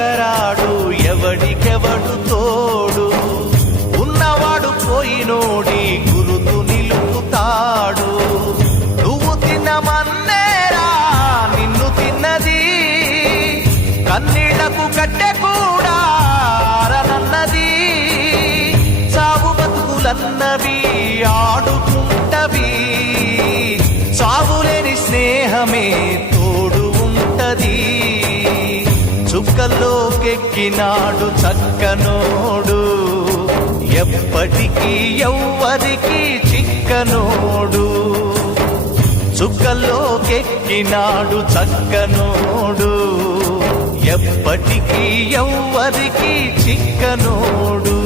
ఇకరాడు ఎవడికెవడు తోడు ఉన్నవాడు పోయినోడి గురుతు నిలుపుతాడు నువ్వు తిన్నమన్నేరా నిన్ను తిన్నది కన్నీళ్లకు కట్టె కూడా ఆరనన్నది సాగు బతుకులన్నవి ఆడుకుంటవి సాగులేని స్నేహమే తోడు ఉంటది చుక్కల్లోకెక్కినాడు చక్కనోడు ఎప్పటికీ ఎవ్వరికి చిక్కనోడు చుక్కల్లోకెక్కినాడు చక్కనోడు ఎప్పటికీ ఎవ్వరికి చిక్కనోడు